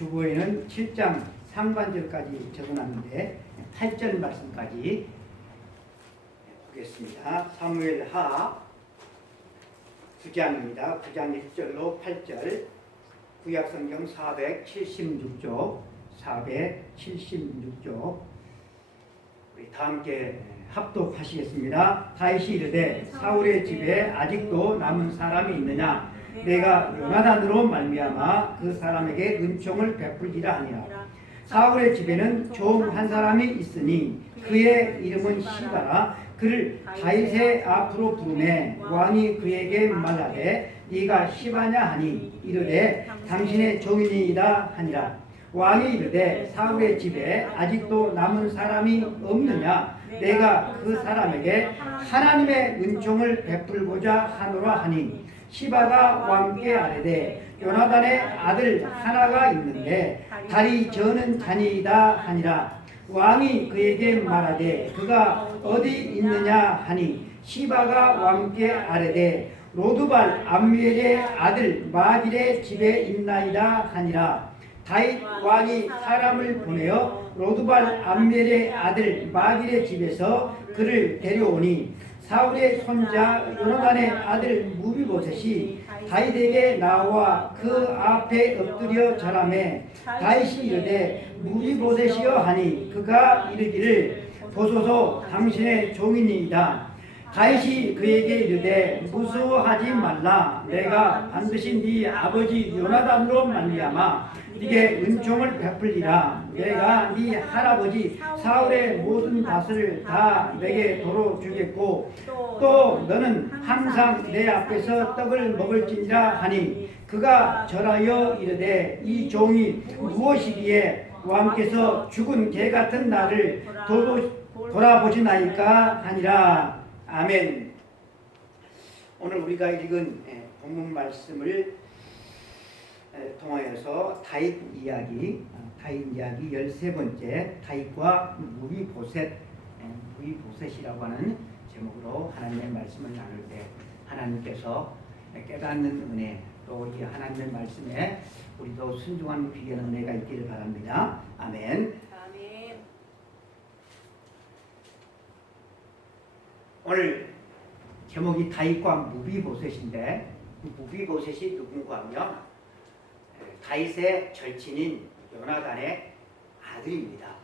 주보에는 7장 상반절까지 적어놨는데 8절 말씀까지 보겠습니다. 사무엘하 9장입니다. 9장 1절로 8절, 구약성경 476쪽, 476쪽. 우리 다 함께 합독하시겠습니다. 다윗이 이르되 사울의 집에 아직도 남은 사람이 있느냐? 내가 요나단으로 말미암아 그 사람에게 은총을 베풀리라 하니라. 사울의 집에는 종 한 사람이 있으니 그의 이름은 시바라. 그를 다윗의 앞으로 부르매 왕이 그에게 말하되 네가 시바냐 하니 이르되 당신의 종이니이다 하니라. 왕이 이르되 사울의 집에 아직도 남은 사람이 없느냐? 내가 그 사람에게 하나님의 은총을 베풀고자 하노라 하니 시바가 왕께 아뢰되 요나단의 아들 하나가 있는데 다리 저는 자니이다 하니라. 왕이 그에게 말하되 그가 어디 있느냐 하니 시바가 왕께 아뢰되 로드발 암미엘의 아들 마길의 집에 있나이다 하니라. 다윗 왕이 사람을 보내어 로드발 암미엘의 아들 마길의 집에서 그를 데려오니 사울의 손자 요나단의 아들 무비보셋이 다윗에게 나와 그 앞에 엎드려 절하매 다윗이 이르되 무비보셋이여 하니 그가 이르기를 보소서 당신의 종이니이다. 다윗이 그에게 이르되 무서워하지 말라. 내가 반드시 네 아버지 요나단으로 말미암아 네게 은총을 베풀리라. 내가 네 할아버지 사울의 모든 밭을 다 내게 도로 주겠고 또 너는 항상 내 앞에서 떡을 먹을지니라 하니 그가 절하여 이르되 이 종이 무엇이기에 왕께서 죽은 개 같은 나를 돌아보시나이까 하니라. 아멘. 오늘 우리가 읽은 본문 말씀을 통하여서 다윗 이야기 13번째 다윗과 무비보셋이라고 하는 제목으로 하나님의 말씀을 나눌 때 하나님께서 깨닫는 은혜, 또 이 하나님의 말씀에 우리도 순종하는 귀한 은혜가 있기를 바랍니다. 아멘. 오늘 제목이 다윗과 무비보셋인데 무비보셋이 누군가 하면 다윗의 절친인 요나단의 아들입니다.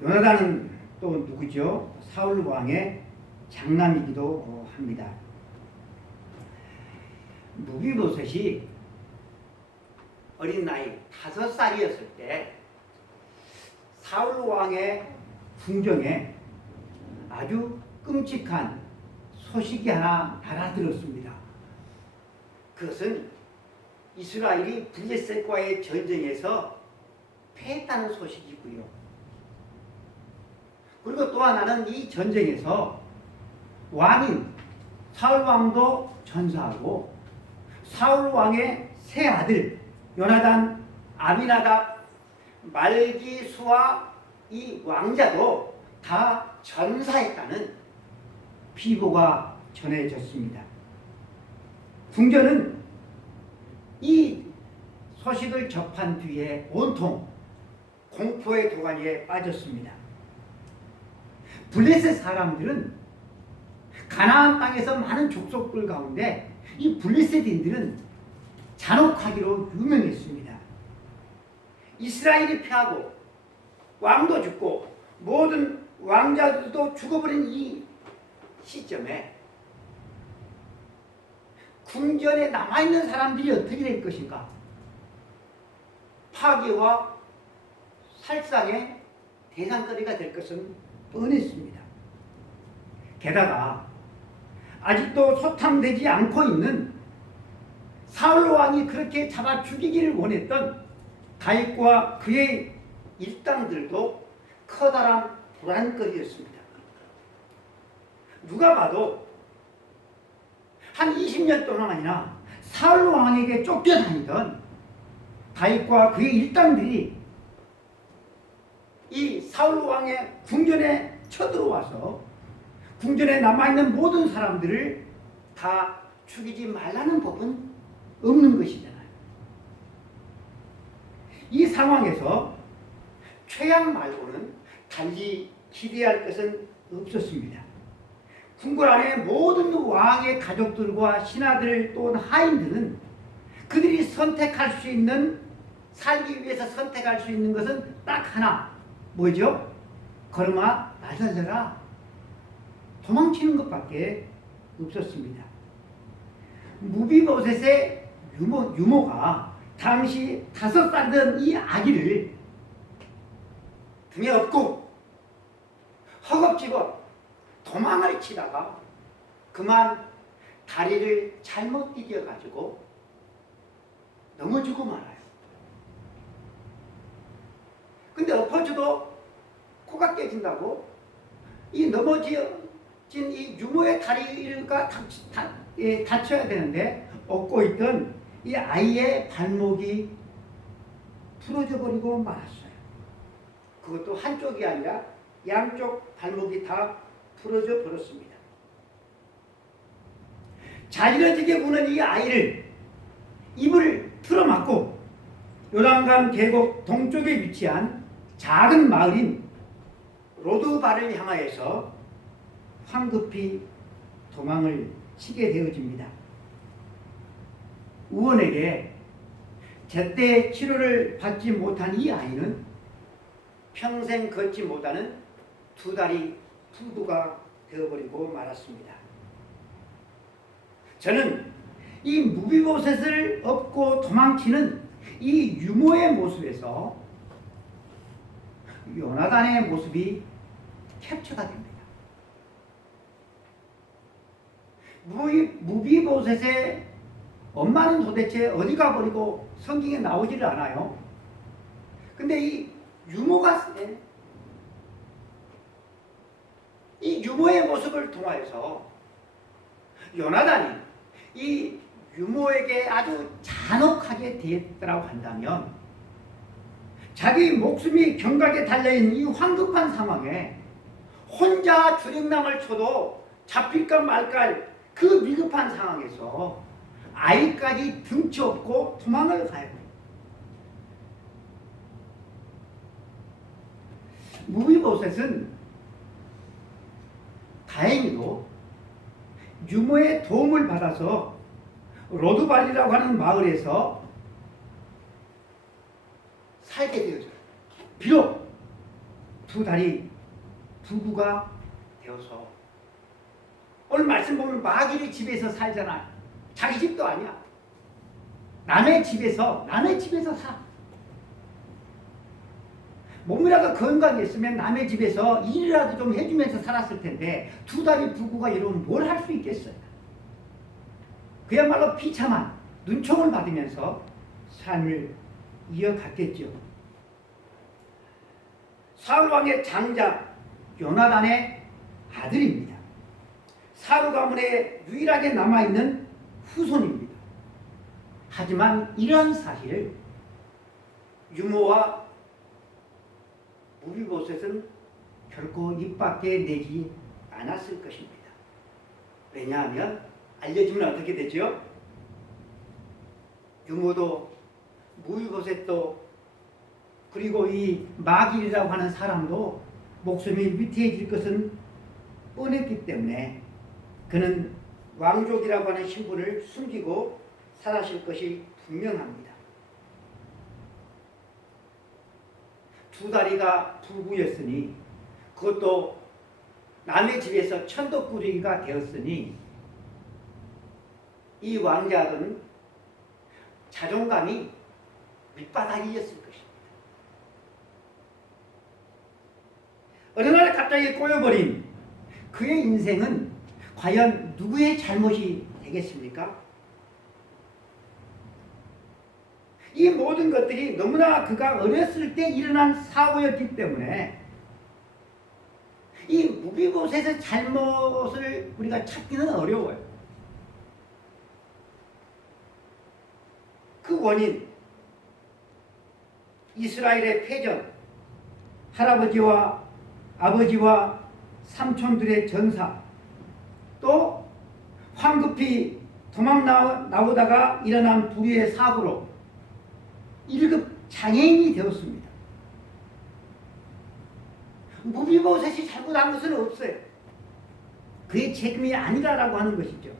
요나단은 또 누구죠? 사울 왕의 장남이기도 합니다. 무비보셋이 어린 나이 5살이었을 때 사울 왕의 궁정에 아주 끔찍한 소식이 하나 달아들었습니다. 그것은 이스라엘이 블레셋과의 전쟁에서 패했다는 소식이고요. 그리고 또 하나는 이 전쟁에서 왕인 사울 왕도 전사하고 사울 왕의 세 아들 요나단, 아비나답, 말기수와 이 왕자도 다 전사했다는 비보가 전해졌습니다. 궁전은 이 소식을 접한 뒤에 온통 공포의 도가니에 빠졌습니다. 블레셋 사람들은 가나안 땅에서 많은 족속들 가운데 이 블레셋인들은 잔혹하기로 유명했습니다. 이스라엘이 패하고 왕도 죽고 모든 왕자들도 죽어버린 이 시점에 궁전에 남아있는 사람들이 어떻게 될 것인가? 파괴와 살상의 대상거리가 될 것은 뻔했습니다. 게다가 아직도 소탕되지 않고 있는 사울 왕이 그렇게 잡아 죽이기를 원했던 다윗과 그의 일당들도 커다란 불안거리였습니다. 누가 봐도 한 20년 동안이나 사울 왕에게 쫓겨다니던 다윗과 그의 일당들이 이 사울 왕의 궁전에 쳐들어와서 궁전에 남아있는 모든 사람들을 다 죽이지 말라는 법은 없는 것이잖아요. 상황에서 최악 말고는 달리 기대할 것은 없었습니다. 궁궐 안에 모든 왕의 가족들과 신하들 또는 하인들은 그들이 선택할 수 있는, 살기 위해서 선택할 수 있는 것은 딱 하나, 뭐죠? 걸음아 나살려라, 도망치는 것밖에 없었습니다. 무비보셋의 유모가 당시 5살 된 이 아기를 등에 업고 허겁지겁 도망을 치다가 그만 다리를 잘못 디뎌가지고 넘어지고 말아요. 근데 엎어져도 코가 깨진다고 이 넘어진 이 유모의 다리가 다쳐야 되는데 업고 있던 이 아이의 발목이 부러져 버리고 말았어요. 그것도 한쪽이 아니라 양쪽 발목이 다 부러져 버렸습니다. 자지러지게 우는 이 아이를 입을 틀어막고 요단강 계곡 동쪽에 위치한 작은 마을인 로드바를 향하여서 황급히 도망을 치게 되어집니다. 의원에게 제때 치료를 받지 못한 이 아이는 평생 걷지 못하는 2다리 부부가 되어버리고 말았습니다. 저는 이 무비보셋을 업고 도망치는 이 유모의 모습에서 요나단의 모습이 캡처가 됩니다. 무비보셋의 엄마는 도대체 어디 가버리고 성경에 나오지를 않아요. 근데 이 유모가 이 유모의 모습을 통하여서 요나단이 이 유모에게 아주 잔혹하게 대했다고 한다면 자기 목숨이 경각에 달려있는 이 황급한 상황에 혼자 주력남을 쳐도 잡힐까 말까 그 위급한 상황에서 아이까지 등치 없고 도망을 가요. 무비보셋은 다행히도 유모의 도움을 받아서 로드발이라고 하는 마을에서 살게 되어져요. 비록 2다리 부부가 되어서 오늘 말씀 보면 마귀의 집에서 살잖아. 자기 집도 아니야. 남의 집에서 사. 몸이라도 건강했으면 남의 집에서 일이라도 좀 해주면서 살았을 텐데 2다리 부부가 이러면 뭘 할 수 있겠어요? 그야말로 비참한 눈총을 받으면서 삶을 이어갔겠죠. 사울왕의 장자 요나단의 아들입니다. 사울 가문에 유일하게 남아있는 후손입니다. 하지만 이러한 사실을 유모와 무비보셋은 결코 입 밖에 내지 않았을 것입니다. 왜냐하면 알려지면 어떻게 되죠? 유모도 무비보셋도 그리고 이 마길이라고 하는 사람도 목숨이 위태해질 것은 뻔했기 때문에 그는 왕족이라고 하는 신분을 숨기고 살아실 것이 분명합니다. 2다리가 부부였으니 그것도 남의 집에서 천덕꾸러기가 되었으니 이 왕자는 자존감이 밑바닥이었을 것입니다. 어느 날 갑자기 꼬여버린 그의 인생은 과연 누구의 잘못이 되겠습니까? 이 모든 것들이 너무나 그가 어렸을 때 일어난 사고였기 때문에 이 무비보셋의 잘못을 우리가 찾기는 어려워요. 그 원인, 이스라엘의 패전, 할아버지와 아버지와 삼촌들의 전사, 또 황급히 도망 나오다가 일어난 불의의 사고로 1급 장애인이 되었습니다. 무비보셋이 잘못한 것은 없어요. 그의 책임이 아니라라고 하는 것이죠.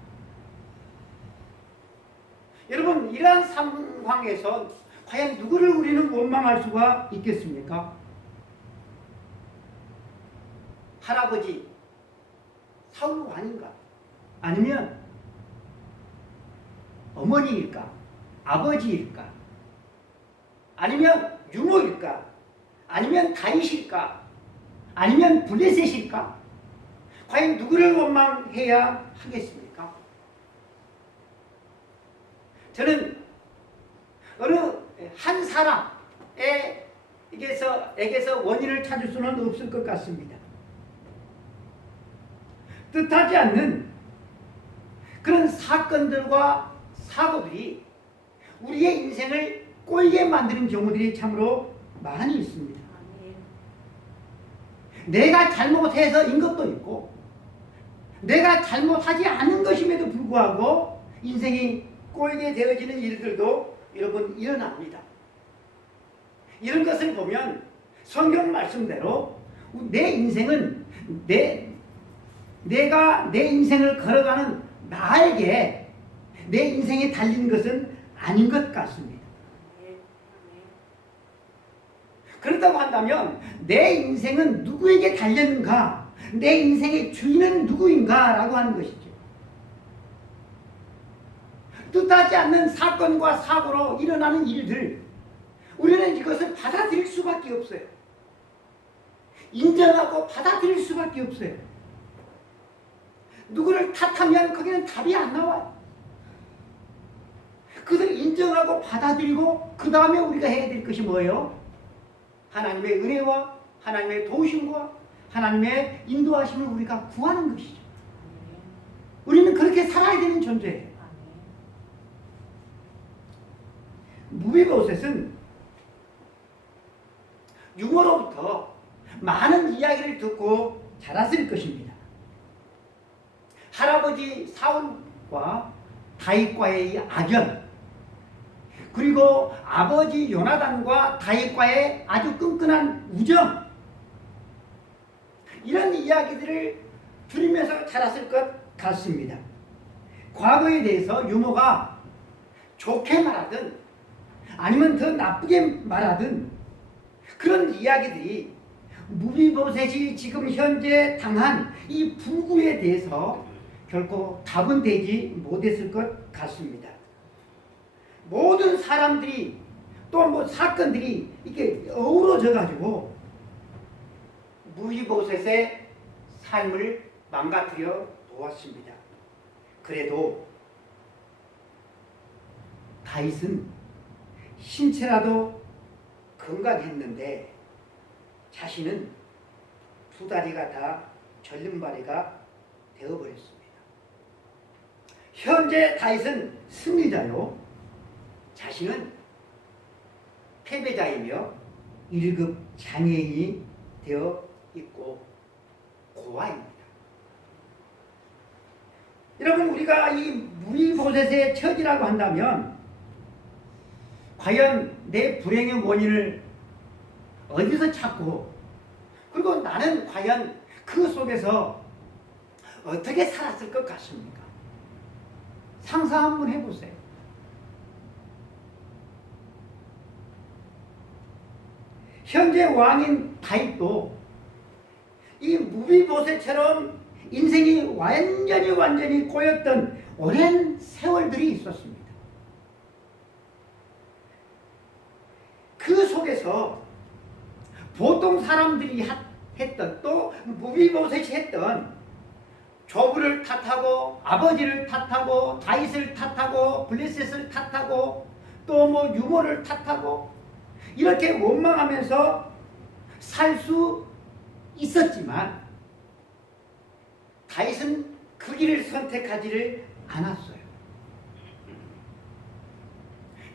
여러분, 이러한 상황에서 과연 누구를 우리는 원망할 수가 있겠습니까? 할아버지 사울 왕인가? 아니면 어머니일까? 아버지일까? 아니면 유모일까? 아니면 다윗일까? 아니면 블레셋일까? 과연 누구를 원망해야 하겠습니까? 저는 어느 한 사람에게서 원인을 찾을 수는 없을 것 같습니다. 뜻하지 않는 그런 사건들과 사고들이 우리의 인생을 꼴게 만드는 경우들이 참으로 많이 있습니다. 내가 잘못해서인 것도 있고 내가 잘못하지 않은 것임에도 불구하고 인생이 꼴게 되어지는 일들도 여러분 일어납니다. 이런 것을 보면 성경 말씀대로 내 인생은 내가 내 인생을 걸어가는 나에게 내 인생이 달린 것은 아닌 것 같습니다. 그렇다고 한다면 내 인생은 누구에게 달렸는가? 내 인생의 주인은 누구인가? 라고 하는 것이죠. 뜻하지 않는 사건과 사고로 일어나는 일들, 우리는 이것을 받아들일 수밖에 없어요. 인정하고 받아들일 수밖에 없어요. 누구를 탓하면 거기는 답이 안 나와요. 그것을 인정하고 받아들이고 그 다음에 우리가 해야 될 것이 뭐예요? 하나님의 은혜와 하나님의 도우심과 하나님의 인도하심을 우리가 구하는 것이죠. 우리는 그렇게 살아야 되는 존재예요. 무비보셋은 유모로부터 많은 이야기를 듣고 자랐을 것입니다. 할아버지 사울과 다윗과의 악연, 그리고 아버지 요나단과 다윗과의 아주 끈끈한 우정, 이런 이야기들을 들으면서 자랐을 것 같습니다. 과거에 대해서 유모가 좋게 말하든 아니면 더 나쁘게 말하든 그런 이야기들이 무비보셋이 지금 현재 당한 이 불구에 대해서 결코 답은 되지 못했을 것 같습니다. 모든 사람들이 또 뭐 사건들이 이렇게 어우러져 가지고 무비보셋의 삶을 망가뜨려 놓았습니다. 그래도 다윗은 신체라도 건강했는데 자신은 두 다리가 다 절름발이가 되어버렸습니다. 현재 다윗은 승리자요, 자신은 패배자이며 1급 장애인이 되어 있고 고아입니다. 여러분, 우리가 이 무비보셋의 처지라고 한다면 과연 내 불행의 원인을 어디서 찾고, 그리고 나는 과연 그 속에서 어떻게 살았을 것 같습니까? 상상 한번 해보세요. 현재 왕인 다윗도 이 무비보셋처럼 인생이 완전히 꼬였던 오랜 세월들이 있었습니다. 그 속에서 보통 사람들이 했던, 또 무비보셋이 했던 조부를 탓하고 아버지를 탓하고 다윗을 탓하고 블레셋을 탓하고 또 뭐 유모를 탓하고 이렇게 원망하면서 살 수 있었지만 다윗은 그 길을 선택하지를 않았어요.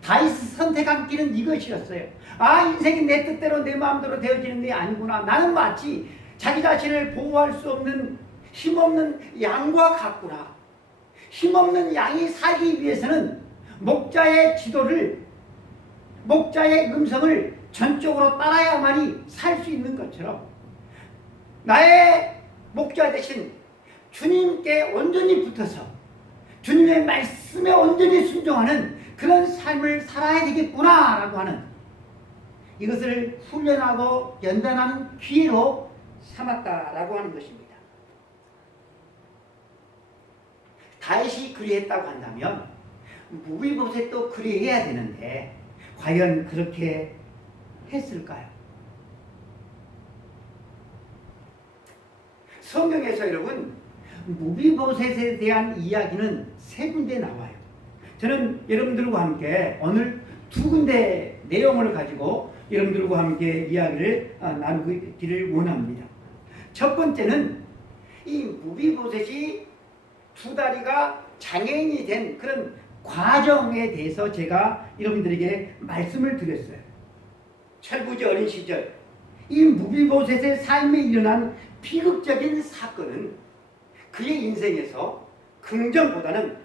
다윗이 선택한 길은 이것이었어요. 아, 인생이 내 뜻대로 내 마음대로 되어지는 게 아니구나. 나는 마치 자기 자신을 보호할 수 없는 힘없는 양과 같구나. 힘없는 양이 살기 위해서는 목자의 목자의 음성을 전적으로 따라야만이 살 수 있는 것처럼 나의 목자 대신 주님께 온전히 붙어서 주님의 말씀에 온전히 순종하는 그런 삶을 살아야 되겠구나라고 하는 이것을 훈련하고 연단하는 기회로 삼았다라고 하는 것입니다. 다윗이 그리했다고 한다면 무비보셋도 그리해야 되는데 과연 그렇게 했을까요? 성경에서 여러분 무비보셋에 대한 이야기는 세 군데 나와요. 저는 여러분들과 함께 오늘 두 군데 내용을 가지고 여러분들과 함께 이야기를 나누기를 원합니다. 첫 번째는 이 무비보셋이 두 다리가 장애인이 된 그런 과정에 대해서 제가 여러분들에게 말씀을 드렸어요. 철부지 어린 시절 이 무비보셋의 삶에 일어난 비극적인 사건은 그의 인생에서 긍정보다는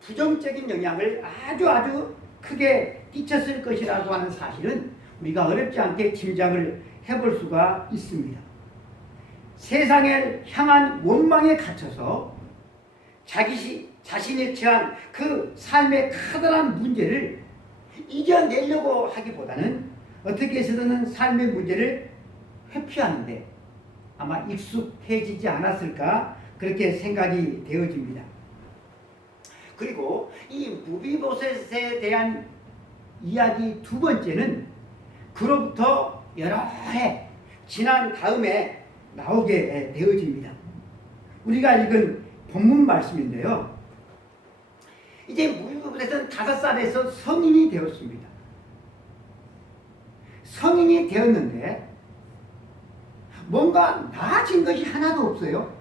부정적인 영향을 아주 크게 끼쳤을 것이라고 하는 사실은 우리가 어렵지 않게 짐작을 해볼 수가 있습니다. 세상을 향한 원망에 갇혀서 자신이 처한 그 삶의 커다란 문제를 이겨내려고 하기보다는 어떻게 해서든 삶의 문제를 회피하는데 아마 익숙해지지 않았을까 그렇게 생각이 되어집니다. 그리고 이 무비보셋에 대한 이야기 두 번째는 그로부터 여러 해 지난 다음에 나오게 되어집니다. 우리가 읽은 본문 말씀인데요. 이제 무비보셋은 5살에서 성인이 되었습니다. 성인이 되었는데 뭔가 나아진 것이 하나도 없어요.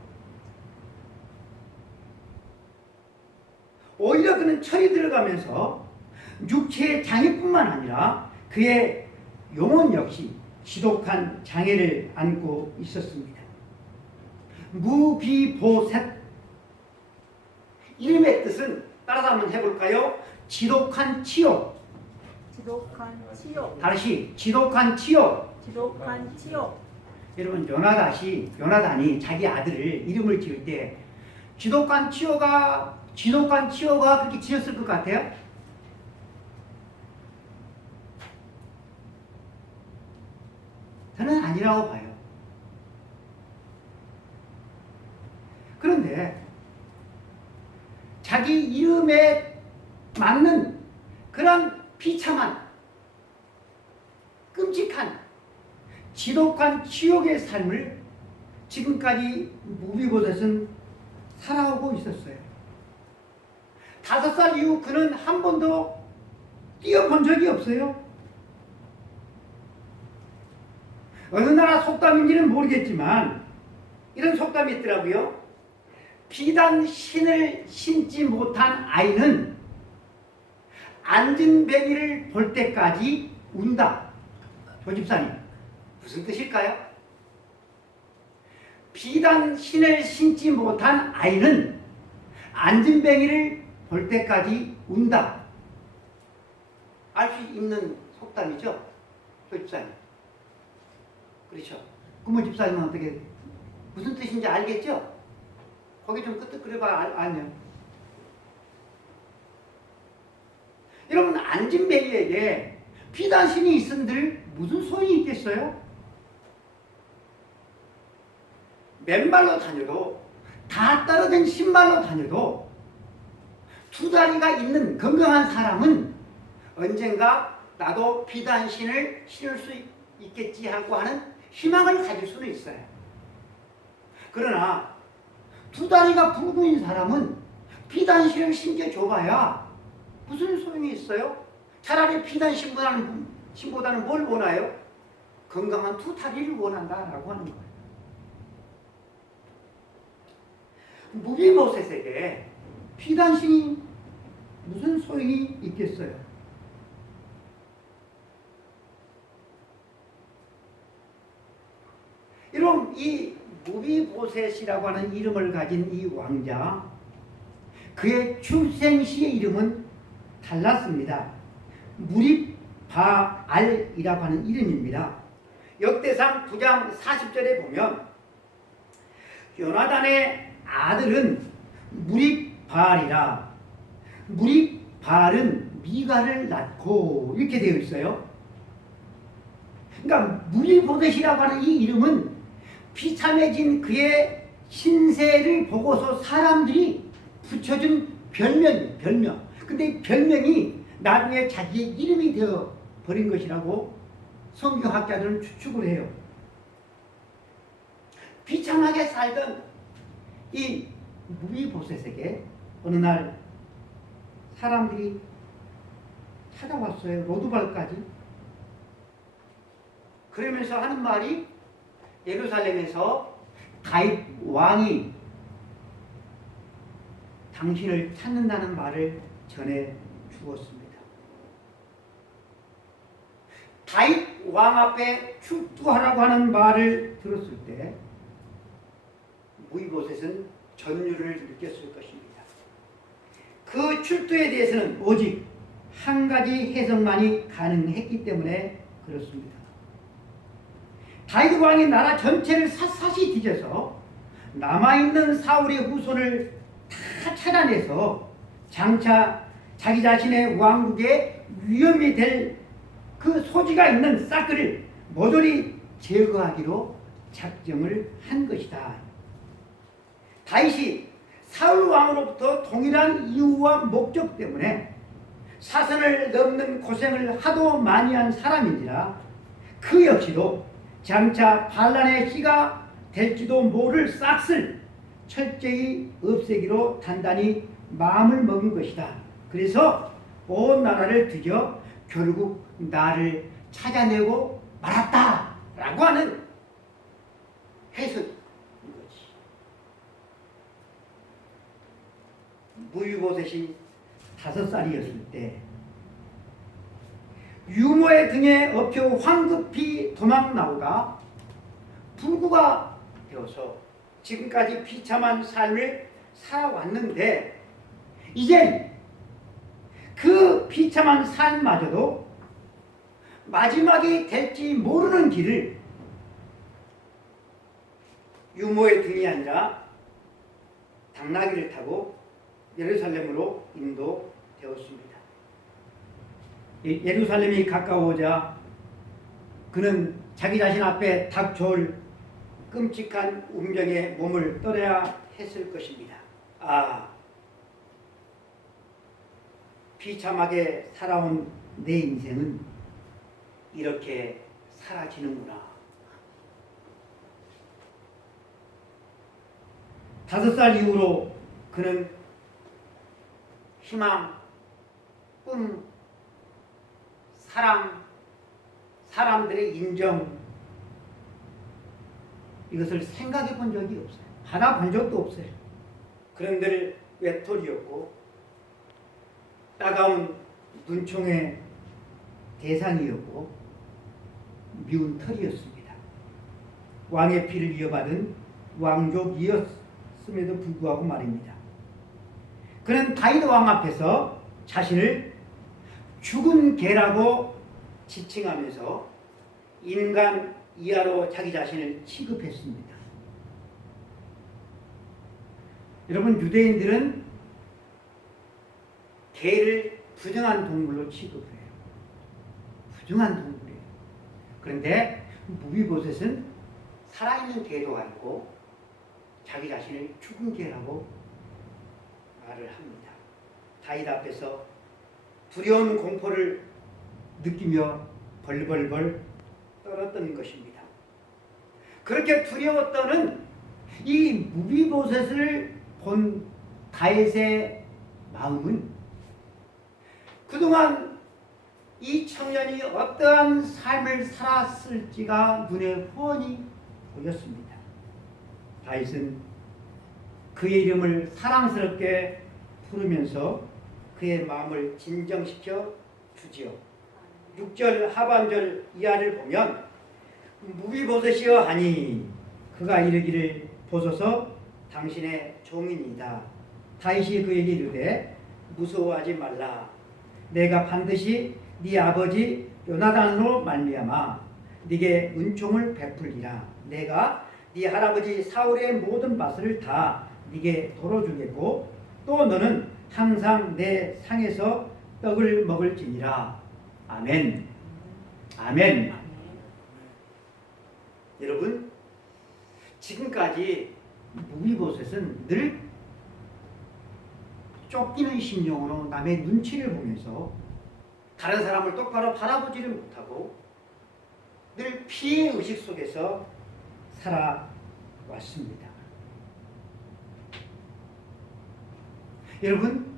오히려 그는 철이 들어가면서 육체의 장애뿐만 아니라 그의 영혼 역시 지독한 장애를 안고 있었습니다. 무비보셋 이름의 뜻은 따라서 한번 해볼까요? 지독한 치욕. 지독한 치욕. 다시 지독한 치욕. 지독한 치욕. 여러분 요나단이 자기 아들을 이름을 지을 때 지독한 치욕가 그렇게 지었을 것 같아요? 저는 아니라고 봐요. 그런데 자기 이름에 맞는 그런 비참한 끔찍한 지독한 치욕의 삶을 지금까지 무비보셋은 살아오고 있었어요. 5살 이후 그는 한 번도 뛰어본 적이 없어요. 어느 나라 속담인지는 모르겠지만 이런 속담이 있더라고요. 비단 신을 신지 못한 아이는 앉은 뱅이를 볼 때까지 운다. 조집사님, 무슨 뜻일까요? 비단 신을 신지 못한 아이는 앉은 뱅이를 볼 때까지 운다. 알 수 있는 속담이죠? 조집사님. 그렇죠. 구모 집사님은 어떻게 무슨 뜻인지 알겠죠? 거기 좀 끄떡거려봐. 아니요. 여러분 앉은뱅이에게 비단신이 있은들 무슨 소용이 있겠어요? 맨발로 다녀도 다 떨어진 신발로 다녀도 두 다리가 있는 건강한 사람은 언젠가 나도 비단신을 신을 수 있겠지 하고 하는 희망을 가질 수는 있어요. 그러나 두 다리가 불구인 사람은 비단신을 신겨줘봐야 무슨 소용이 있어요? 차라리 비단신보다는 뭘 원해요? 건강한 두 다리를 원한다라고 하는 거예요. 무비보셋에게 비단신이 무슨 소용이 있겠어요? 여러분 이 무비보셋이라고 하는 이름을 가진 이 왕자, 그의 출생시의 이름은 달랐습니다. 무립 무리바알이라고 하는 이름입니다. 역대상 9장 40절에 보면 요나단의 아들은 무리바알이라 무리바알은 미가를 낳고 이렇게 되어 있어요. 그러니까 무리보셋이라고 하는 이 이름은 비참해진 그의 신세를 보고서 사람들이 붙여준 별명이에요. 별명. 근데 이 별명이 나중에 자기의 이름이 되어 버린 것이라고 성경학자들은 추측을 해요. 비참하게 살던 이 무리보셋에게 어느 날 사람들이 찾아왔어요. 로두발까지. 그러면서 하는 말이 예루살렘에서 다윗 왕이 당신을 찾는다는 말을 전해 주었습니다. 다윗 왕 앞에 출두하라고 하는 말을 들었을 때 무리보셋은 전율을 느꼈을 것입니다. 그 출두에 대해서는 오직 한 가지 해석만이 가능했기 때문에 그렇습니다. 다윗 왕이 나라 전체를 샅샅이 뒤져서 남아있는 사울의 후손을 다 찾아내서 장차 자기 자신의 왕국에 위험이 될 그 소지가 있는 싹을 모조리 제거하기로 작정을 한 것이다. 다윗이 사울 왕으로부터 동일한 이유와 목적 때문에 사선을 넘는 고생을 하도 많이 한 사람인지라 그 역시도 장차 반란의 씨가 될지도 모를 싹을 철저히 없애기로 단단히 마음을 먹은 것이다. 그래서 온 나라를 뒤져 결국 나를 찾아내고 말았다 라고 하는 해석인 거지. 무리보셋이 5살이었을 때 유모의 등에 엎혀 황급히 도망 나오다 불구가 되어서 지금까지 비참한 삶을 살아왔는데 이제 그 비참한 삶마저도 마지막이 될지 모르는 길을 유모의 등이 아니라 당나귀를 타고 예루살렘으로 인도되었습니다. 예루살렘이 가까워오자 그는 자기 자신 앞에 닥쳐올 끔찍한 운명에 몸을 떨어야 했을 것입니다. 비참하게 살아온 내 인생은 이렇게 사라지는구나. 5살 이후로 그는 희망, 꿈, 사랑, 사람들의 인정 이것을 생각해 본 적이 없어요. 받아본 적도 없어요. 그런들 외톨이였고 따가운 눈총의 대상이었고 미운 털이었습니다. 왕의 피를 이어받은 왕족이었음에도 불구하고 말입니다. 그는 다윗 왕 앞에서 자신을 죽은 개라고 지칭하면서 인간 이하로 자기 자신을 취급했습니다. 여러분, 유대인들은 개를 부정한 동물로 취급해요. 부정한 동물이에요. 그런데 무비보셋은 살아있는 개도 아니고 자기 자신을 죽은 개라고 말을 합니다. 다윗 앞에서 두려운 공포를 느끼며 벌벌벌 떨었던 것입니다. 그렇게 두려웠던 이 무비보셋을 본 다윗의 마음은 그동안 이 청년이 어떠한 삶을 살았을지가 눈에 훤히 보였습니다. 다윗은 그의 이름을 사랑스럽게 부르면서 그의 마음을 진정시켜 주지요. 6절 하반절 이하를 보면 무비보셋이여 하니 그가 이르기를 보소서 당신의 종이니이다. 다윗이 그에게 이르되 무서워하지 말라. 내가 반드시 네 아버지 요나단으로 말미암아 네게 은총을 베풀리라. 내가 네 할아버지 사울의 모든 밭을 다 네게 돌어주겠고 또 너는 항상 내 상에서 떡을 먹을지니라. 아멘. 아멘. 여러분, 지금까지 무비보셋은 늘 쫓기는 심령으로 남의 눈치를 보면서 다른 사람을 똑바로 바라보지를 못하고 늘 피해 의식 속에서 살아왔습니다. 여러분,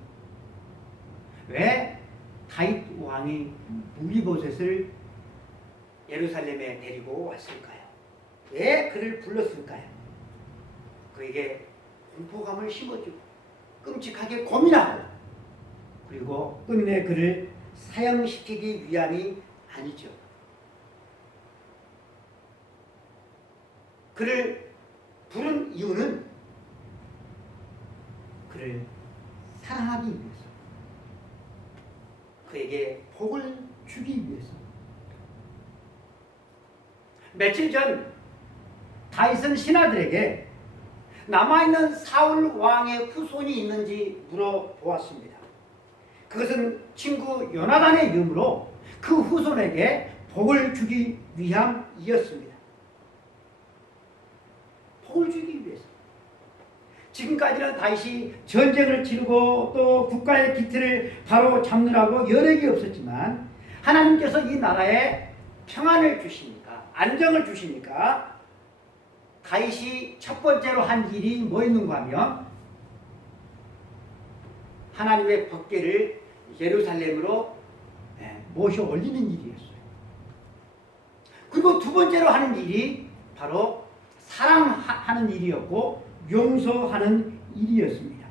왜 다윗 왕이 무비보셋을 예루살렘에 데리고 왔을까요? 왜 그를 불렀을까요? 그에게 공포감을 심어주고 끔찍하게 고민하고 그리고 끝내 그를 사형시키기 위함이 아니죠. 그를 부른 이유는 그를 사랑하기 위해서, 그에게 복을 주기 위해서. 며칠 전 다윗은 신하들에게 남아있는 사울 왕의 후손이 있는지 물어보았습니다. 그것은 친구 요나단의 이름으로 그 후손에게 복을 주기 위함이었습니다. 복을 주기 위해서. 지금까지는 다윗이 전쟁을 치르고 또 국가의 기틀을 바로 잡느라고 여력이 없었지만 하나님께서 이 나라에 평안을 주시니까, 안정을 주시니까 다윗이 첫 번째로 한 일이 뭐였는가 하면 하나님의 법궤를 예루살렘으로 모셔 올리는 일이었어요. 그리고 두 번째로 하는 일이 바로 사랑하는 일이었고 용서하는 일이었습니다.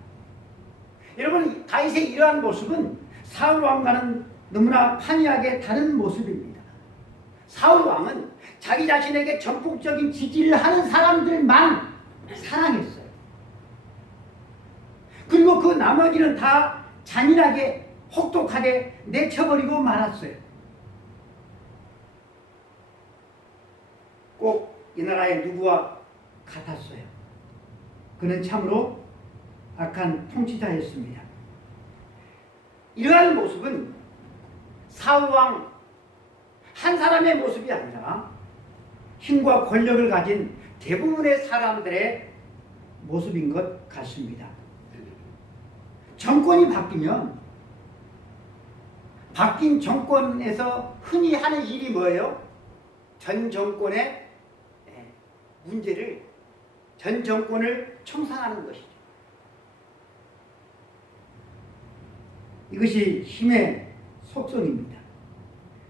여러분, 다윗의 이러한 모습은 사울 왕과는 너무나 판이하게 다른 모습입니다. 사울 왕은 자기 자신에게 전폭적인 지지를 하는 사람들만 사랑했어요. 그리고 그 나머지는 다 잔인하게 혹독하게 내쳐버리고 말았어요. 꼭 이 나라의 누구와 같았어요. 그는 참으로 악한 통치자였습니다. 이러한 모습은 사울왕 한 사람의 모습이 아니라 힘과 권력을 가진 대부분의 사람들의 모습인 것 같습니다. 정권이 바뀌면 바뀐 정권에서 흔히 하는 일이 뭐예요? 전 정권의 문제를, 전 정권을 청산하는 것이죠. 이것이 힘의 속성입니다.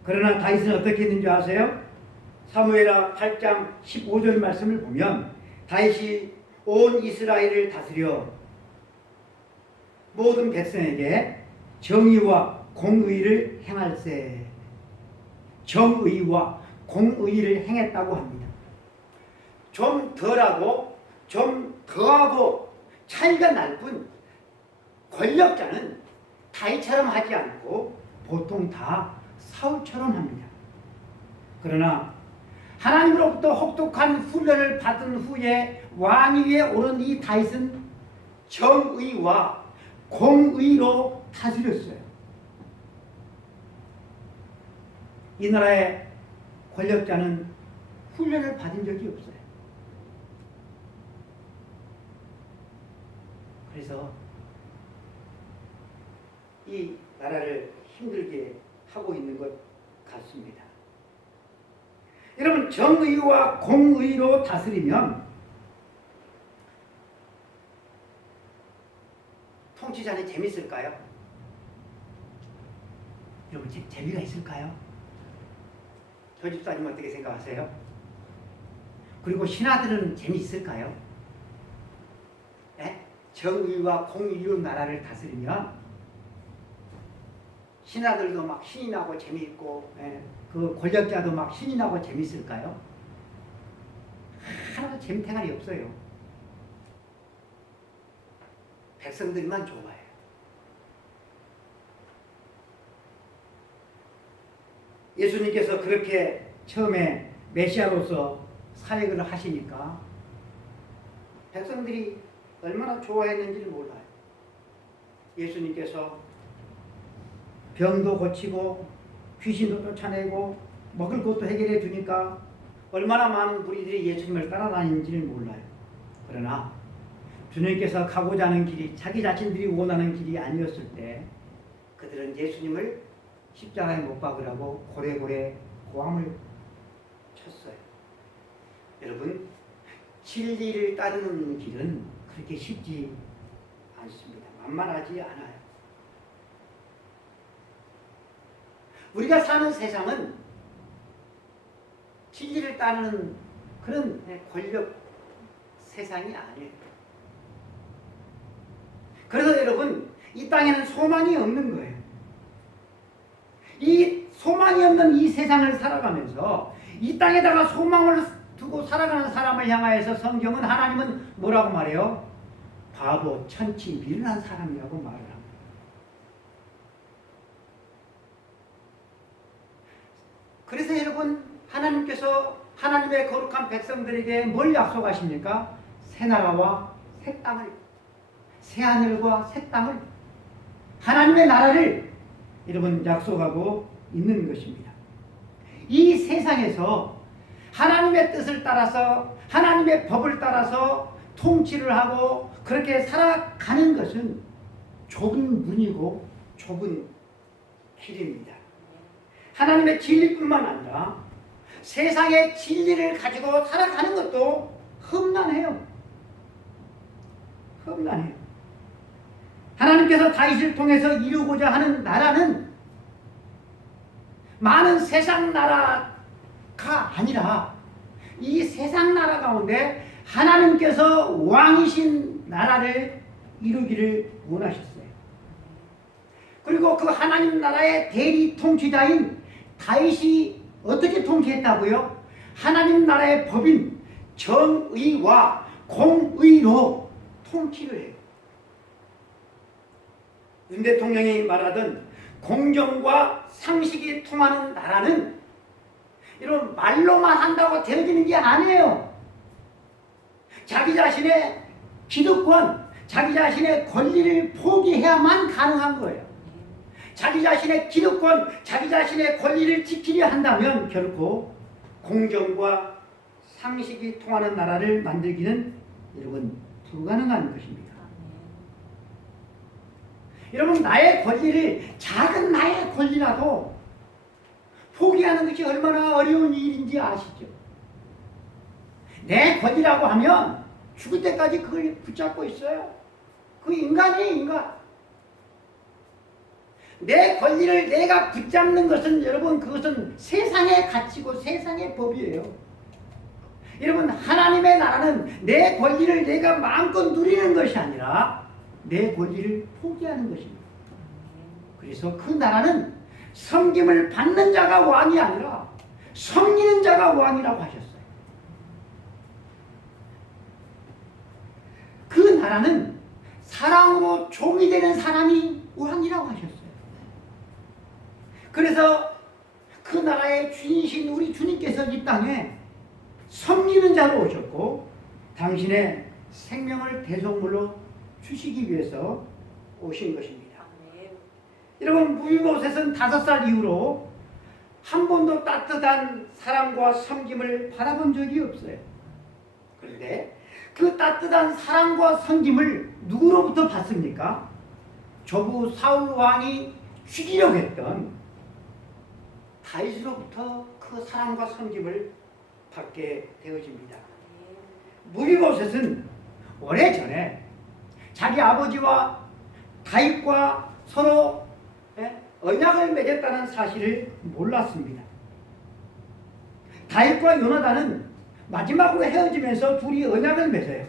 그러나 다윗은 어떻게 했는지 아세요? 사무엘하 8장 15절 말씀을 보면 다윗이 온 이스라엘을 다스려 모든 백성에게 정의와 공의를 행할세. 정의와 공의를 행했다고 합니다. 좀 덜하고 좀 더하고 차이가 날 뿐 권력자는 다윗처럼 하지 않고 보통 다 사울처럼 합니다. 그러나 하나님으로부터 혹독한 훈련을 받은 후에 왕위에 오른 이 다윗은 정의와 공의로 다스렸어요. 이 나라의 권력자는 훈련을 받은 적이 없어요. 그래서 이 나라를 힘들게 하고 있는 것 같습니다. 여러분, 정의와 공의로 다스리면 통치자는 재밌을까요? 여러분, 재미가 있을까요? 저 집사님 어떻게 생각하세요? 그리고 신하들은 재미있을까요? 네? 정의와 공의로 나라를 다스리면 신하들도 막 신이 나고 재미있고, 그 권력자도 막 신이 나고 재미있을까요? 하나도 재미탱할이 없어요. 백성들만 좋아해요. 예수님께서 그렇게 처음에 메시아로서 사역을 하시니까 백성들이 얼마나 좋아했는지를 몰라요. 예수님께서 병도 고치고 귀신도 쫓아내고 먹을 것도 해결해 주니까 얼마나 많은 무리들이 예수님을 따라다니는지를 몰라요. 그러나 주님께서 가고자 하는 길이 자기 자신들이 원하는 길이 아니었을 때 그들은 예수님을 십자가에 못 박으라고 고래고래 고함을 쳤어요. 여러분, 진리를 따르는 길은 그렇게 쉽지 않습니다. 만만하지 않아요. 우리가 사는 세상은 진리를 따르는 그런 권력 세상이 아니에요. 그래서 여러분, 이 땅에는 소망이 없는 거예요. 이 소망이 없는 이 세상을 살아가면서 이 땅에다가 소망을 두고 살아가는 사람을 향하여서 성경은 하나님은 뭐라고 말해요? 바보, 천치, 미련한 사람이라고 말을 합니다. 그래서 여러분, 하나님께서 하나님의 거룩한 백성들에게 뭘 약속하십니까? 새 나라와 새 땅을, 새 하늘과 새 땅을, 하나님의 나라를 여러분 약속하고 있는 것입니다. 이 세상에서 하나님의 뜻을 따라서 하나님의 법을 따라서 통치를 하고 그렇게 살아가는 것은 좁은 문이고 좁은 길입니다. 하나님의 진리뿐만 아니라 세상의 진리를 가지고 살아가는 것도 험난해요. 험난해요. 하나님께서 다윗을 통해서 이루고자 하는 나라는 많은 세상 나라가 아니라 이 세상 나라 가운데 하나님께서 왕이신 나라를 이루기를 원하셨어요. 그리고 그 하나님 나라의 대리 통치자인 다윗이 어떻게 통치했다고요? 하나님 나라의 법인 정의와 공의로 통치를 해요. 윤 대통령이 말하던 공정과 상식이 통하는 나라는 이런 말로만 한다고 되어지는 게 아니에요. 자기 자신의 기득권, 자기 자신의 권리를 포기해야만 가능한 거예요. 자기 자신의 기득권, 자기 자신의 권리를 지키려 한다면 결코 공정과 상식이 통하는 나라를 만들기는 여러분 불가능한 것입니다. 여러분, 나의 권리를, 작은 나의 권리라도 포기하는 것이 얼마나 어려운 일인지 아시죠? 내 권리라고 하면 죽을 때까지 그걸 붙잡고 있어요. 그 인간이에요, 인간. 내 권리를 내가 붙잡는 것은 여러분 그것은 세상의 가치고 세상의 법이에요. 여러분, 하나님의 나라는 내 권리를 내가 마음껏 누리는 것이 아니라 내 권리를 포기하는 것입니다. 그래서 그 나라는 섬김을 받는 자가 왕이 아니라 섬기는 자가 왕이라고 하셨어요. 그 나라는 사랑으로 종이 되는 사람이 왕이라고 하셨어요. 그래서 그 나라의 주인이신 우리 주님께서 이 땅에 섬기는 자로 오셨고 당신의 생명을 대속물로 주시기 위해서 오신 것입니다. 여러분, 무비보셋은 5살 이후로 한 번도 따뜻한 사랑과 섬김을 받아본 적이 없어요. 그런데 그 따뜻한 사랑과 섬김을 누구로부터 받습니까? 조부 사울 왕이 죽이려고 했던 다윗으로부터 그 사랑과 섬김을 받게 되어집니다. 무비보셋은 오래전에 자기 아버지와 다윗과 서로 언약을 맺었다는 사실을 몰랐습니다. 다윗과 요나단은 마지막으로 헤어지면서 둘이 언약을 맺어요.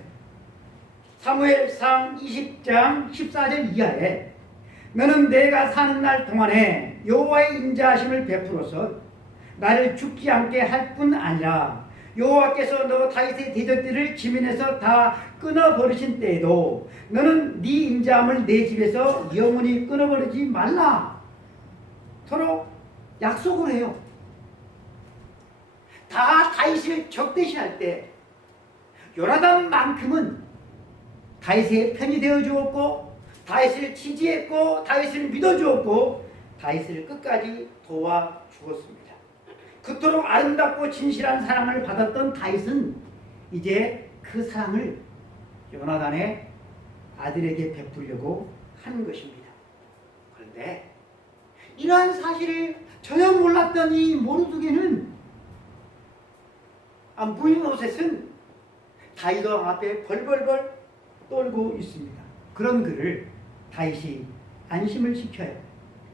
사무엘상 20장 14절 이하에 너는 내가 사는 날 동안에 여호와의 인자하심을 베풀어서 나를 죽지 않게 할 뿐 아니라 여호와께서 너 다윗의 대적들을 지면에서 다 끊어버리신 때에도 너는 네 인자함을 내 집에서 영원히 끊어버리지 말라. 서로 약속을 해요. 다윗을 적대시할 때 요나단만큼은 다윗의 편이 되어 주었고 다윗을 지지했고 다윗을 믿어 주었고 다윗을 끝까지 도와 주었습니다. 그토록 아름답고 진실한 사랑을 받았던 다윗은 이제 그 사랑을 요나단의 아들에게 베풀려고 하는 것입니다. 그런데 이러한 사실을 전혀 몰랐던 이 모르드게는 무비보셋은 다윗 왕 앞에 벌벌벌 떨고 있습니다. 그런 그를 다윗이 안심을 시켜요.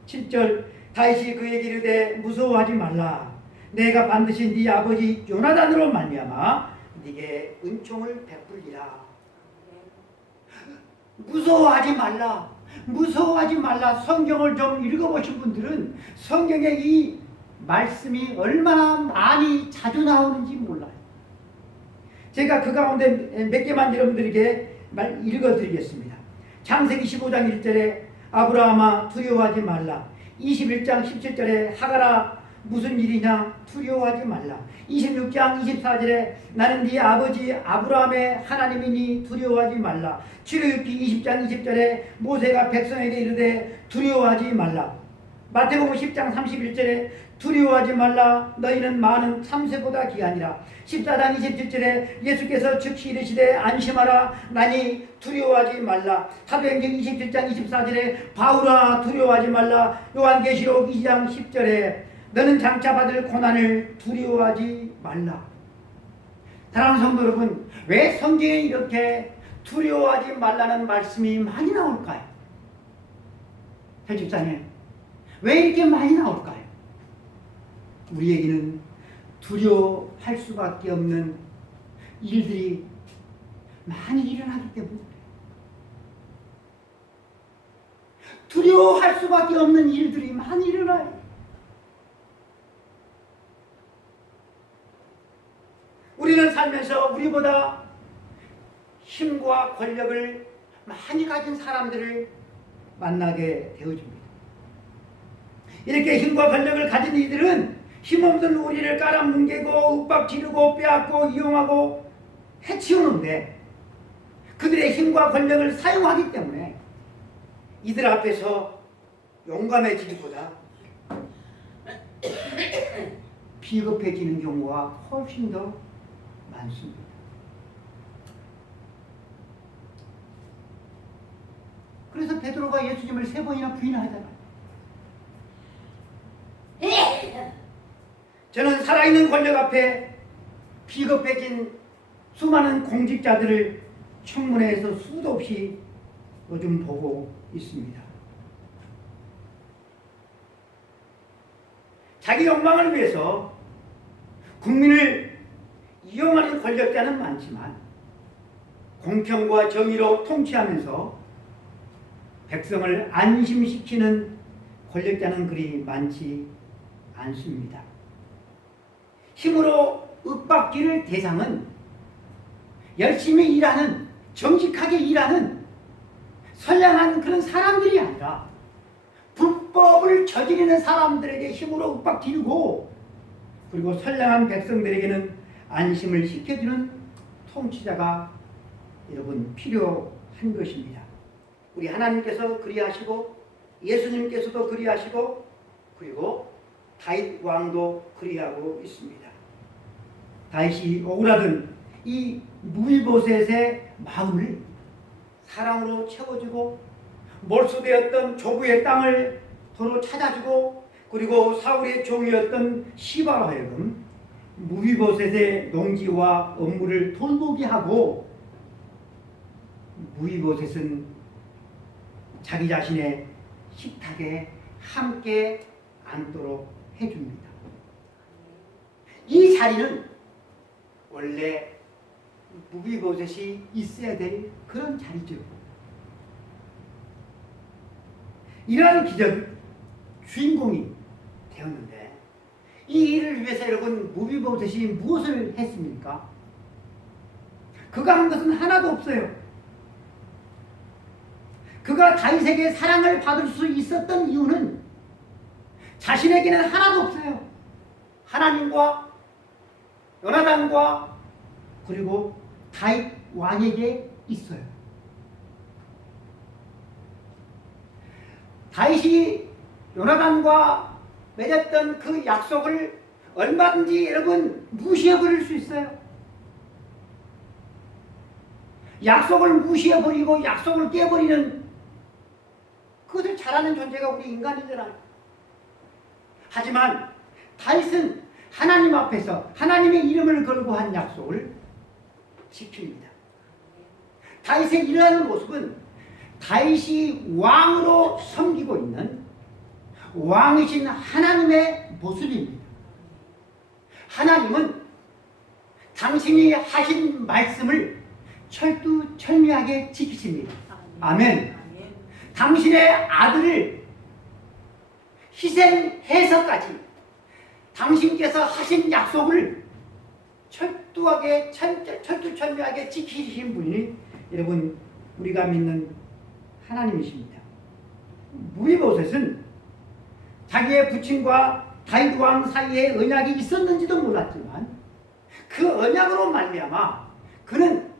7절 다윗이 그에게 이르되 무서워하지 말라. 내가 반드시 네 아버지 요나단으로 말미암아 네게 은총을 베풀리라. 무서워하지 말라. 무서워하지 말라. 성경을 좀 읽어보신 분들은 성경에 이 말씀이 얼마나 많이 자주 나오는지 몰라요. 제가 그 가운데 몇 개만 여러분들에게 읽어드리겠습니다. 창세기 15장 1절에 아브라함아 두려워하지 말라. 21장 17절에 하가라 무슨 일이냐 두려워하지 말라. 26장 24절에 나는 네 아버지 아브라함의 하나님이니 두려워하지 말라. 출애굽기 20장 20절에 모세가 백성에게 이르되 두려워하지 말라. 마태복음 10장 31절에 두려워하지 말라. 너희는 많은 참새보다 귀하니라. 14장 27절에 예수께서 즉시 이르시되 안심하라. 나니 두려워하지 말라. 사도행전 27장 24절에 바울아 두려워하지 말라. 요한계시록 2장 10절에 너는 장차 받을 고난을 두려워하지 말라. 사랑하는 성도 여러분, 왜 성경에 이렇게 두려워하지 말라는 말씀이 많이 나올까요? 편집장님, 왜 이렇게 많이 나올까요? 우리에게는 두려워할 수밖에 없는 일들이 많이 일어나기 때문에 두려워할 수밖에 없는 일들이 많이 일어나요. 우리는 살면서 우리보다 힘과 권력을 많이 가진 사람들을 만나게 되어줍니다. 이렇게 힘과 권력을 가진 이들은 힘없는 우리를 깔아뭉개고 윽박지르고 빼앗고 이용하고 해치우는데 그들의 힘과 권력을 사용하기 때문에 이들 앞에서 용감해지기보다 비겁해지는 경우가 훨씬 더 많습니다. 그래서 베드로가 예수님을 3번이나 부인하잖아요. 저는 살아있는 권력 앞에 비겁해진 수많은 공직자들을 청문회에서 수도 없이 요즘 보고 있습니다. 자기 욕망을 위해서 국민을 이용하는 권력자는 많지만 공평과 정의로 통치하면서 백성을 안심시키는 권력자는 그리 많지 않습니다. 힘으로 윽박지를 대상은 열심히 일하는, 정직하게 일하는 선량한 그런 사람들이 아니라 불법을 저지르는 사람들에게 힘으로 윽박지르고 그리고 선량한 백성들에게는 안심을 시켜주는 통치자가 여러분 필요한 것입니다. 우리 하나님께서 그리하시고 예수님께서도 그리하시고 그리고 다윗 왕도 그리하고 있습니다. 다윗이 오그라든 이 무비보셋의 마음을 사랑으로 채워주고 몰수되었던 조부의 땅을 도로 찾아주고 그리고 사울의 종이었던 시바로 하여금 무비보셋의 농지와 업무를 돌보게 하고 무비보셋은 자기 자신의 식탁에 함께 앉도록 해줍니다. 이 자리는 원래 무비보셋이 있어야 될 그런 자리죠. 이러한 기적 주인공이 되었는데 이 일을 위해서 여러분 무비보셋이 무엇을 했습니까? 그가 한 것은 하나도 없어요. 그가 다윗에게 사랑을 받을 수 있었던 이유는 자신에게는 하나도 없어요. 하나님과 요나단과 그리고 다윗 왕에게 있어요. 다윗이 요나단과 맺었던 그 약속을 얼마든지 여러분 무시해버릴 수 있어요. 약속을 무시해버리고 약속을 깨버리는 그것을 잘하는 존재가 우리 인간이잖아요. 하지만 다윗은 하나님 앞에서 하나님의 이름을 걸고 한 약속을 지킵니다. 다윗의 이러한 모습은 다윗이 왕으로 섬기고 있는 왕이신 하나님의 모습입니다. 하나님은 당신이 하신 말씀을 철두철미하게 지키십니다. 아멘. 당신의 아들을 희생해서까지 당신께서 하신 약속을 철두철미하게 지키신 분이 여러분 우리가 믿는 하나님이십니다. 무비보셋은 자기의 부친과 다윗 왕 사이에 언약이 있었는지도 몰랐지만 그 언약으로 말미암아 그는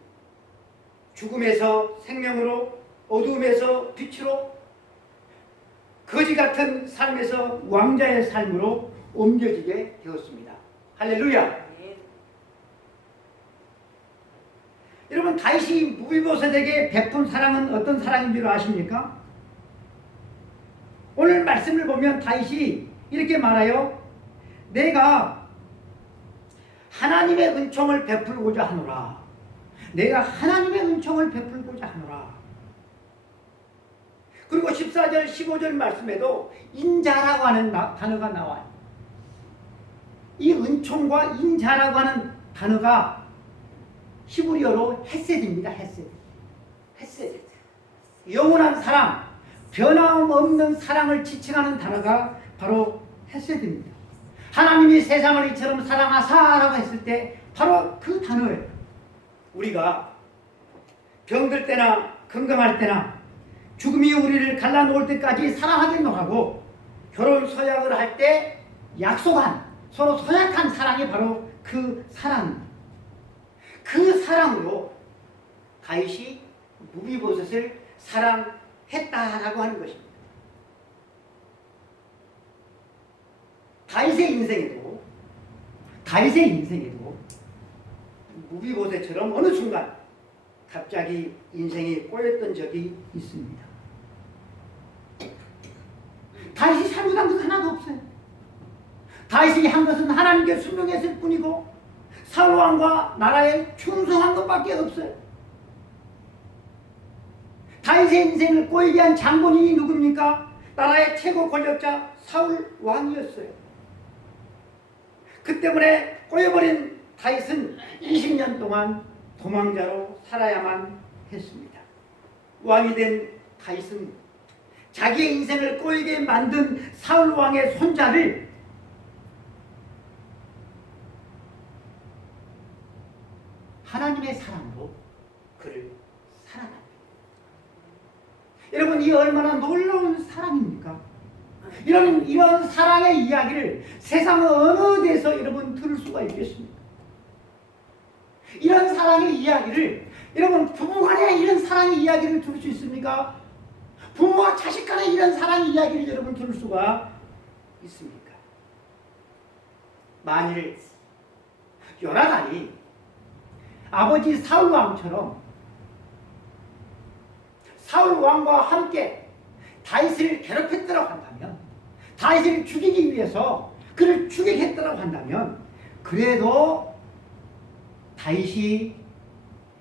죽음에서 생명으로 어두움에서 빛으로 거지 같은 삶에서 왕자의 삶으로 옮겨지게 되었습니다. 할렐루야. 여러분 다윗이 무비보셋에게 베푼 사랑은 어떤 사랑인 줄 아십니까? 오늘 말씀을 보면 다윗이 이렇게 말해요. 내가 하나님의 은총을 베풀고자 하노라. 내가 하나님의 은총을 베풀고자 하노라. 그리고 14절 15절 말씀에도 인자라고 하는 단어가 나와요. 이 은총과 인자라고 하는 단어가 히브리어로 헤세드입니다. 헤세드. 영원한 사랑, 변함없는 사랑을 지칭하는 단어가 바로 헤세드입니다. 하나님이 세상을 이처럼 사랑하사라고 했을 때 바로 그 단어예요. 우리가 병들 때나 건강할 때나 죽음이 우리를 갈라놓을 때까지 사랑하기는 하고 결혼 서약을 할 때 약속한 서로 서약한 사랑이 바로 그 사랑입니다. 그 사랑으로 다윗이 무비보셋을 사랑했다라고 하는 것입니다. 다윗의 인생에도 무비보셋처럼 어느 순간 갑자기 인생이 꼬였던 적이 있습니다. 다윗이 잘못한 것 하나도 없어요. 다윗이 한 것은 하나님께 순종했을 뿐이고 사울 왕과 나라에 충성한 것밖에 없어요. 다윗의 인생을 꼬이게 한 장본인이 누굽니까? 나라의 최고 권력자 사울 왕이었어요. 그 때문에 꼬여버린 다윗은 20년 동안 도망자로 살아야만 했습니다. 왕이 된 다윗은 자기의 인생을 꼬이게 만든 사울 왕의 손자를 하나님의 사랑으로 그를 사랑합니다. 여러분 이 얼마나 놀라운 사랑입니까? 이런 사랑의 이야기를 세상 어느 데서 여러분 들을 수가 있겠습니까? 이런 사랑의 이야기를 여러분 부부간에 이런 사랑의 이야기를 들을 수 있습니까? 부모와 자식 간에 이런 사랑의 이야기를 여러분 들을 수가 있습니까? 만일 요나단이 아버지 사울 왕처럼 사울 왕과 함께 다윗을 괴롭혔다고 한다면, 다윗을 죽이기 위해서 그를 추격했다고 한다면, 그래도 다윗이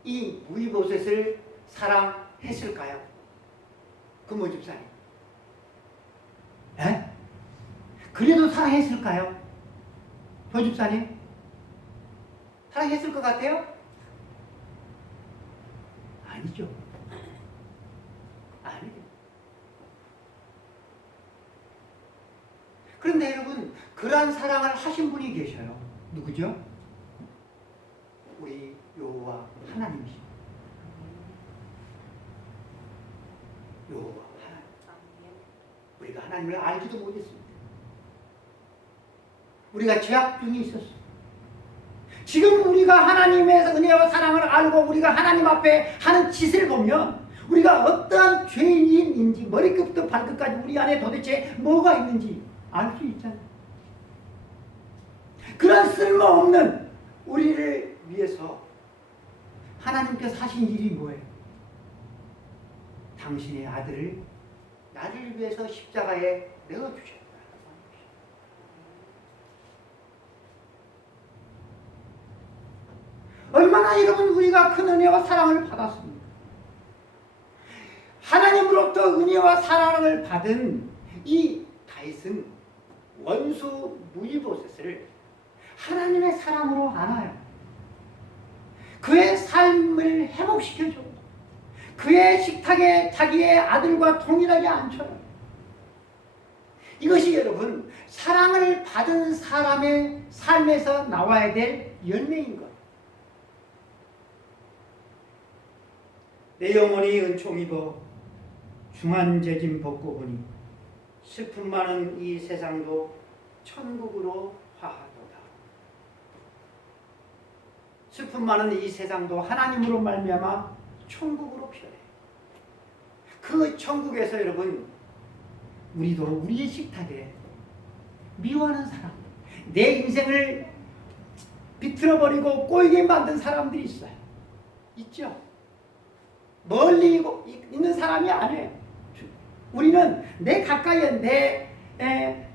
이 무비보셋을 사랑했을까요? 금모 집사님, 에? 그래도 사랑했을까요? 조 집사님, 사랑했을 것 같아요? 아니죠. 아니죠. 그런데 여러분, 그러한 사랑을 하신 분이 계셔요. 누구죠? 우리 여호와 하나님이십니다. 여호와 하나님. 우리가 하나님을 알지도 못했습니다. 우리가 죄악 중에 있었어요. 지금 우리가 하나님의 은혜와 사랑을 알고 우리가 하나님 앞에 하는 짓을 보면 우리가 어떠한 죄인인지 머리끝부터 발끝까지 우리 안에 도대체 뭐가 있는지 알 수 있잖아요. 그런 쓸모없는 우리를 위해서 하나님께서 하신 일이 뭐예요? 당신의 아들을 나를 위해서 십자가에 내어주셨다. 얼마나 여러분 우리가 큰 은혜와 사랑을 받았습니까? 하나님으로부터 은혜와 사랑을 받은 이 다윗은 원수 무이보셋을 하나님의 사랑으로 안아요. 그의 삶을 회복시켜줘. 그의 식탁에 자기의 아들과 동일하게 앉혀요. 이것이 여러분 사랑을 받은 사람의 삶에서 나와야 될 열매인 거예요. 내 영혼이 은총 입어 중한재짐 벗고 보니 슬픔 많은 이 세상도 천국으로 화하도다. 슬픔 많은 이 세상도 하나님으로 말미암아 천국으로 변해. 그 천국에서 여러분 우리도 우리의 식탁에 미워하는 사람, 내 인생을 비틀어버리고 꼬이게 만든 사람들이 있어요. 있죠? 멀리 있는 사람이 아니에요. 우리는 내 가까이에 내